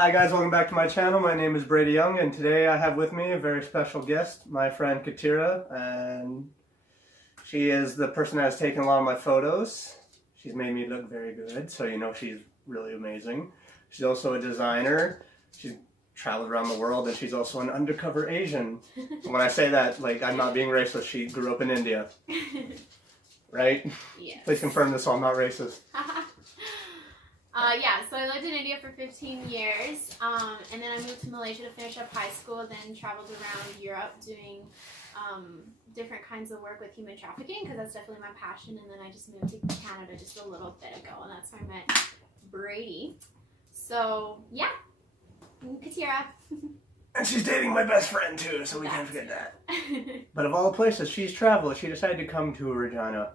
Hi guys, welcome back to my channel. My name is Brady Young, and today I have with me a very special guest, my friend Katiera, and she is the person that has taken a lot of my photos. She's made me look very good, so you know she's really amazing. She's also a designer. She's traveled around the world, and she's also an undercover Asian. When I say that, like, I'm not being racist. She grew up in India, right? Yes. Please confirm this so I'm not racist. Yeah, so I lived in India for 15 years, and then I moved to Malaysia to finish up high school, then traveled around Europe doing different kinds of work with human trafficking, because that's definitely my passion, and then I just moved to Canada just a little bit ago, and that's where I met Brady. So, yeah, Katiera. And she's dating my best friend too, so we can't forget that. But of all places she's traveled, she decided to come to Regina.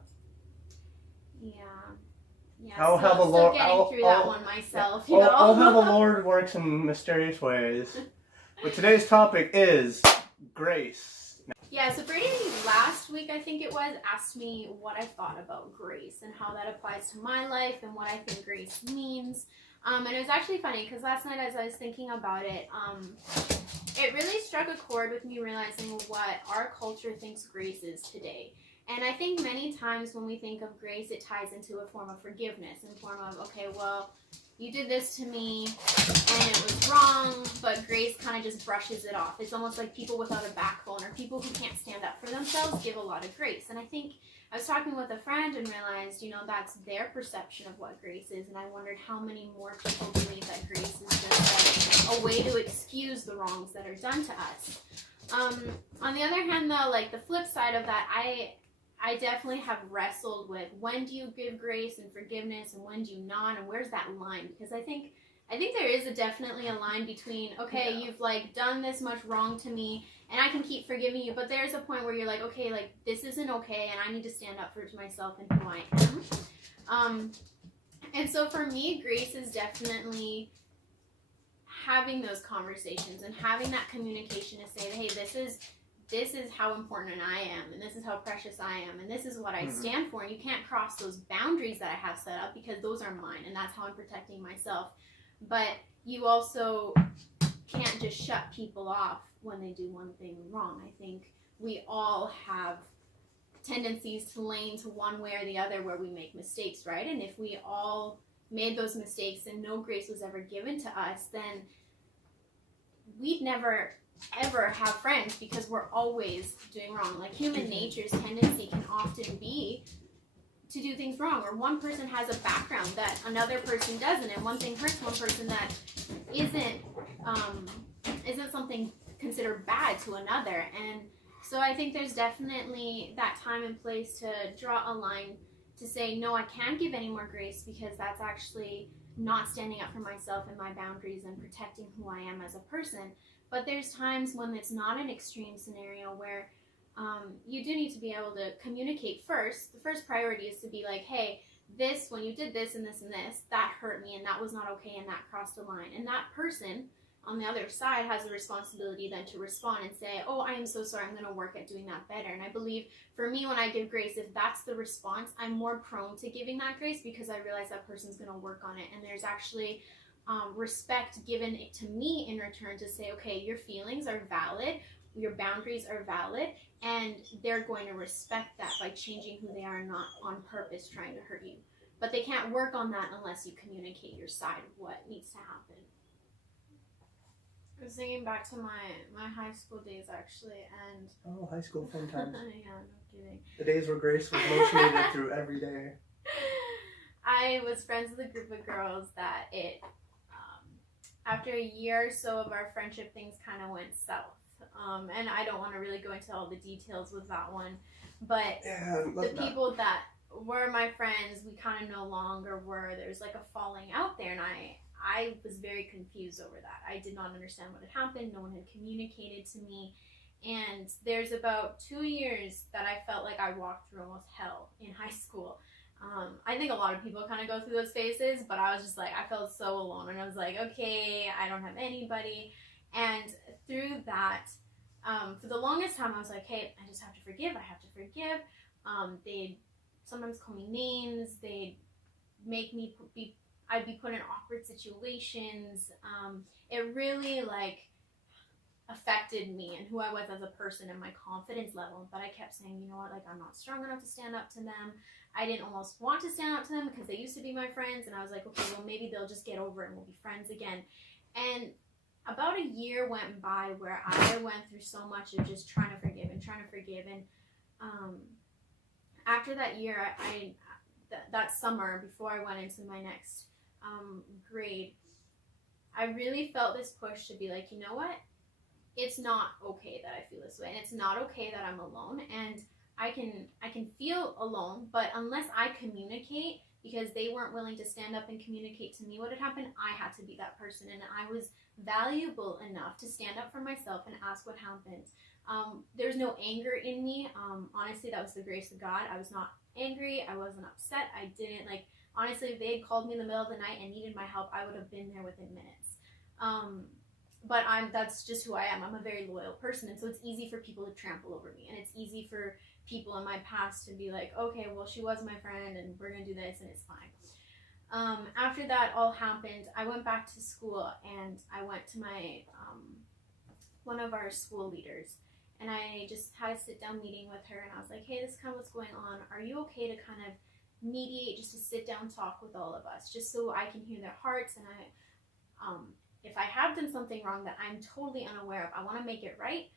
Yeah, still getting through that one myself, you know? I'll how the Lord works in mysterious ways. But today's topic is grace. Yeah, so Brady last week, I think it was, asked me what I thought about grace and how that applies to my life and what I think grace means. And it was actually funny because last night as I was thinking about it, it really struck a chord with me realizing what our culture thinks grace is today. And I think many times when we think of grace, it ties into a form of forgiveness, in form of, okay, well, you did this to me and it was wrong, but grace kind of just brushes it off. It's almost like people without a backbone or people who can't stand up for themselves give a lot of grace. And I think I was talking with a friend and realized, you know, that's their perception of what grace is. And I wondered how many more people believe that grace is just like a way to excuse the wrongs that are done to us. On the other hand, though, like the flip side of that, I definitely have wrestled with when do you give grace and forgiveness and when do you not, and where's that line? Because I think there is definitely a line between, okay, yeah, you've like done this much wrong to me and I can keep forgiving you, but there's a point where you're like, okay, like this isn't okay and I need to stand up for myself and who I am. And so for me, grace is definitely having those conversations and having that communication to say, hey, this is how important I am, and this is how precious I am, and this is what I stand for, and you can't cross those boundaries that I have set up because those are mine, and that's how I'm protecting myself. But you also can't just shut people off when they do one thing wrong. I think we all have tendencies to lean to one way or the other where we make mistakes, right? And if we all made those mistakes and no grace was ever given to us, then we'd never ever have friends because we're always doing wrong. Like human nature's tendency can often be to do things wrong, or one person has a background that another person doesn't, and one thing hurts one person that isn't something considered bad to another. And so I think there's definitely that time and place to draw a line to say, no, I can't give any more grace because that's actually not standing up for myself and my boundaries and protecting who I am as a person. But there's times when it's not an extreme scenario where you do need to be able to communicate first. The first priority is to be like, hey, this, when you did this and this and this, that hurt me and that was not okay and that crossed a line. And that person on the other side has the responsibility then to respond and say, oh, I am so sorry, I'm going to work at doing that better. And I believe for me, when I give grace, if that's the response, I'm more prone to giving that grace because I realize that person's going to work on it. And there's actually respect given to me in return to say, okay, your feelings are valid, your boundaries are valid, and they're going to respect that by changing who they are, not on purpose trying to hurt you. But they can't work on that unless you communicate your side of what needs to happen. I was thinking back to my high school days actually, and oh, high school fun times. Yeah, no kidding. The days where grace was motivated through every day. I was friends with a group of girls that after a year or so of our friendship, things kind of went south. And I don't want to really go into all the details with that one, but yeah, the people that were my friends, we kind of no longer were. There's like a falling out there, and I was very confused over that. I did not understand what had happened. No one had communicated to me. And there's about 2 years that I felt like I walked through almost hell in high school. I think a lot of people kind of go through those phases, but I was just like, I felt so alone, and I was like, okay, I don't have anybody. And through that, for the longest time, I was like, hey, I just have to forgive. I have to forgive. They'd sometimes call me names. They'd make me be I'd be put in awkward situations. It really like affected me and who I was as a person and my confidence level. But I kept saying, you know what, like I'm not strong enough to stand up to them. I didn't almost want to stand up to them because they used to be my friends, and I was like, okay, well maybe they'll just get over it and we'll be friends again. And about a year went by where I went through so much of just trying to forgive. And after that year, that summer before I went into my next grade, I really felt this push to be like, you know what? It's not okay that I feel this way, and it's not okay that I'm alone, and I can feel alone, but unless I communicate, because they weren't willing to stand up and communicate to me what had happened, I had to be that person, and I was valuable enough to stand up for myself and ask what happened. There's no anger in me. Honestly, that was the grace of God. I was not angry. I wasn't upset. I didn't like. Honestly, if they had called me in the middle of the night and needed my help, I would have been there within minutes. But that's just who I am. I'm a very loyal person, and so it's easy for people to trample over me, and it's easy for people in my past to be like, okay, well, she was my friend, and we're gonna do this, and it's fine. After that all happened, I went back to school, and I went to my one of our school leaders, and I just had a sit-down meeting with her, and I was like, hey, this is kind of what's going on. Are you okay to kind of mediate, just to sit down, talk with all of us, just so I can hear their hearts, and if I have done something wrong that I'm totally unaware of, I want to make it right,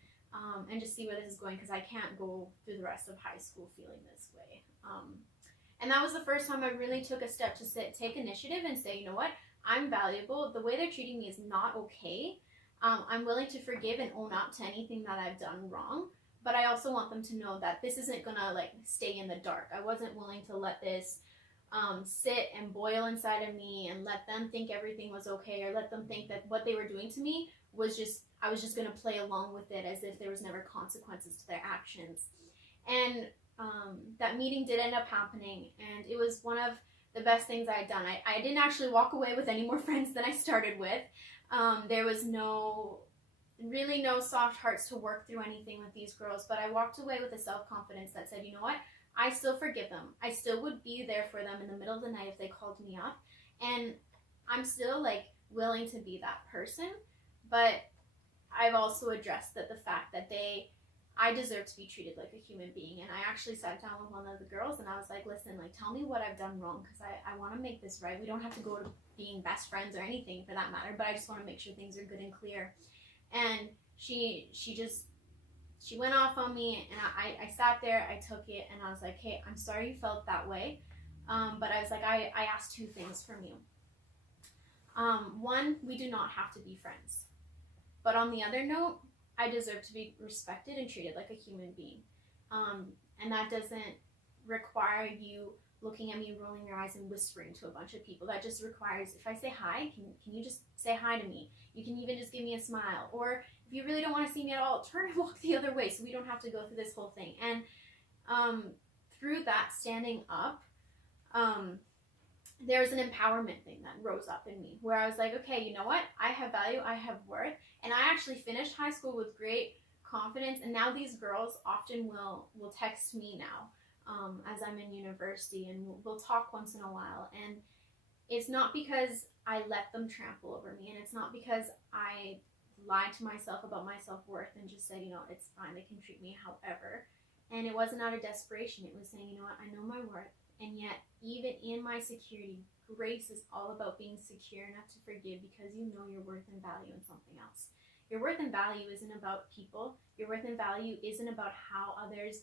and just see where this is going, because I can't go through the rest of high school feeling this way. And that was the first time I really took a step to take initiative and say, you know what, I'm valuable. The way they're treating me is not okay. I'm willing to forgive and own up to anything that I've done wrong, but I also want them to know that this isn't gonna like stay in the dark. I wasn't willing to let this sit and boil inside of me and let them think everything was okay, or let them think that what they were doing to me was just, I was just going to play along with it as if there was never consequences to their actions. And that meeting did end up happening, and it was one of the best things I had done. I didn't actually walk away with any more friends than I started with. There was really no soft hearts to work through anything with these girls, but I walked away with a self-confidence that said, you know what, I still forgive them. I still would be there for them in the middle of the night if they called me up. And I'm still like willing to be that person. But I've also addressed that the fact that I deserve to be treated like a human being. And I actually sat down with one of the girls and I was like, listen, like tell me what I've done wrong, because I want to make this right. We don't have to go to being best friends or anything for that matter, but I just want to make sure things are good and clear. And she went off on me, and I sat there, I took it, and I was like, hey, I'm sorry you felt that way. But I was like, I asked two things from you. One, we do not have to be friends. But on the other note, I deserve to be respected and treated like a human being. And that doesn't require you looking at me, rolling your eyes, and whispering to a bunch of people. That just requires, if I say hi, can you just say hi to me? You can even just give me a smile. Or if you really don't want to see me at all, turn and walk the other way so we don't have to go through this whole thing. And through that standing up, there was an empowerment thing that rose up in me where I was like, okay, you know what? I have value, I have worth. And I actually finished high school with great confidence. And now these girls often will text me now as I'm in university, and we'll talk once in a while. And it's not because I let them trample over me, and it's not because I lied to myself about my self-worth and just said, you know, it's fine, they can treat me however. And it wasn't out of desperation. It was saying, you know what, I know my worth, and yet even in my security, grace is all about being secure enough to forgive, because you know your worth and value in something else. Your worth and value isn't about people. Your worth and value isn't about how others,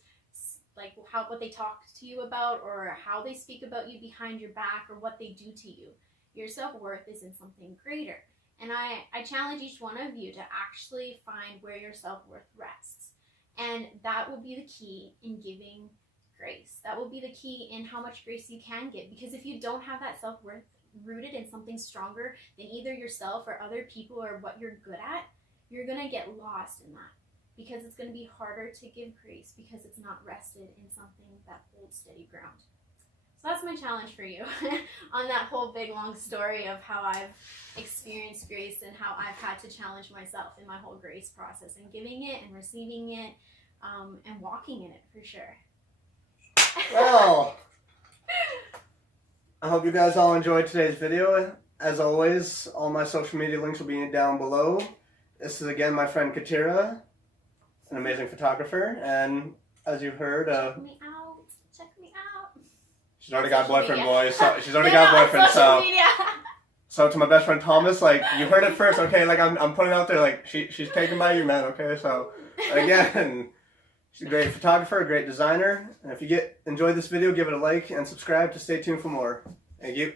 like what they talk to you about, or how they speak about you behind your back, or what they do to you. Your self-worth is in something greater. And I challenge each one of you to actually find where your self-worth rests. And that will be the key in giving grace. That will be the key in how much grace you can give. Because if you don't have that self-worth rooted in something stronger than either yourself or other people or what you're good at, you're going to get lost in that. Because it's going to be harder to give grace because it's not rested in something that holds steady ground. So that's my challenge for you on that whole big long story of how I've experienced grace and how I've had to challenge myself in my whole grace process, and giving it and receiving it and walking in it for sure. Well, I hope you guys all enjoyed today's video. As always, all my social media links will be down below. This is again my friend Katiera, an amazing photographer, and as you heard, Check me out. Check me out. she's already got a boyfriend, media. boys. So she's already got a boyfriend. Social media. So to my best friend Thomas, like, you heard it first, okay? Like, I'm putting it out there, like, she's taken by you, man, okay? So, again, she's a great photographer, a great designer. And if you enjoyed this video, give it a like and subscribe to stay tuned for more. Thank you.